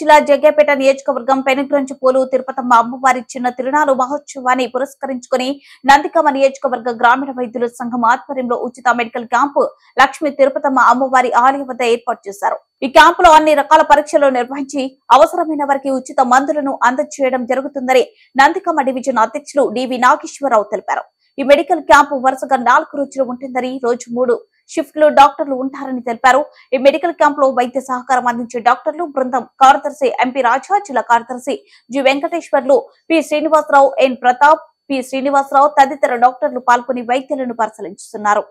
జిల్లా జగ్గేపేట నియోజకవర్గం పెనుగ్రంచిపోలు తిరుపతమ్మ అమ్మవారి చిన్న తిరునాలు మహోత్సవాన్ని పురస్కరించుకుని నందిగామ నియోజకవర్గ గ్రామీణ వైద్యుల సంఘం ఆధ్వర్యంలో ఉచిత మెడికల్ క్యాంపు లక్ష్మీ తిరుపతమ్మ అమ్మవారి ఆలయం వద్ద ఏర్పాటు చేశారు। ఈ క్యాంపులో అన్ని రకాల పరీక్షలు నిర్వహించి అవసరమైన వారికి ఉచిత మందులను అందజేయడం జరుగుతుందని నందిగామ డివిజన్ అధ్యక్షులు డివి నాగేశ్వరరావు తెలిపారు। ఈ మెడికల్ క్యాంపు వరుసగా 4 రోజులు ఉంటుందని రోజు 3 షిఫ్ట్లు డాక్టర్లు ఉంటారని తెలిపారు। ఈ మెడికల్ క్యాంప్ లో వైద్య సహకారం అందించే డాక్టర్లు బృందం కార్యదర్శి ఎంపీ రాజా, జిల్లా కార్యదర్శి జి వెంకటేశ్వర్లు, పి శ్రీనివాసరావు, ఎన్ ప్రతాప్, పి శ్రీనివాసరావు తదితర డాక్టర్లు పాల్గొని వైద్యులను పరిశీలిస్తున్నారు।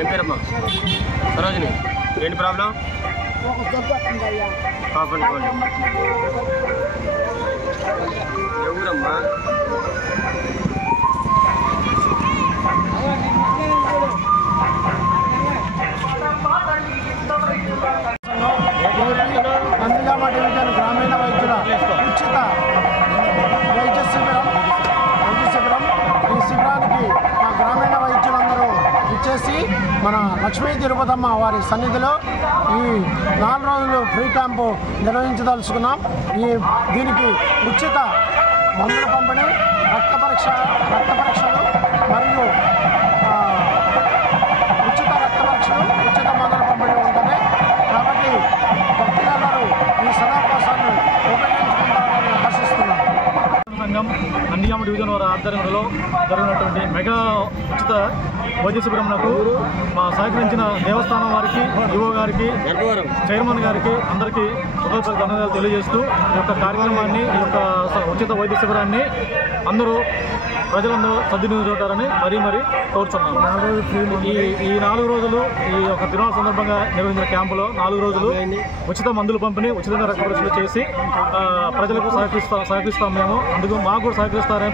ఏం పేరమ్మా? సరోజిని, ఏంటి ప్రాబ్లం? Cough and cold. ఎవరమ్మా? నందిగామ డివిజన్ గ్రామీణ వైద్యుల ఉచిత వైద్య శిబిరం ఈ శిబిరానికి మా గ్రామీణ వైద్యులందరూ ఇచ్చేసి మన లక్ష్మీ తిరుపతమ్మ వారి సన్నిధిలో ఈ 4 రోజులు ఫ్రీ క్యాంపు నిర్వహించదలుచుకున్నాం। దీనికి ఉచిత మందుల పంపిణీ, రక్త పరీక్షలు మరియు ఉచిత మందుల పంపిణీ ఉంటుంది। కాబట్టి భక్తులందరూ ఈ సదావకాశాన్ని ఉపయోగించుకుంటారని ఆశిస్తున్నాం। సంఘం నందిగామ డివిజన్ వారి ఆధ్వర్యంలో జరిగినటువంటి మెగా ఉచిత వైద్య శిబిరంకు మా సహకరించిన దేవస్థానం వారికి, ఈవో గారికి, చైర్మన్ గారికి అందరికీ ధన్యవాదాలు తెలియజేస్తూ ఈ యొక్క కార్యక్రమాన్ని, ఈ యొక్క ఉచిత వైద్య శిబిరాన్ని అందరూ ప్రజలందరూ సద్వినియోగించుకుంటారని మరీ కోరుచున్నాము। ఈ 4 రోజులు ఈ యొక్క తిరునాళ్ళ సందర్భంగా నిర్వహించిన క్యాంపులో 4 రోజులు ఉచిత మందులు పంపిణీ, ఉచితంగా రక్త పరీక్షలు చేసి ప్రజలకు సహకరిస్తాం మేము। అందుకు మాకు కూడా సహకరిస్తారని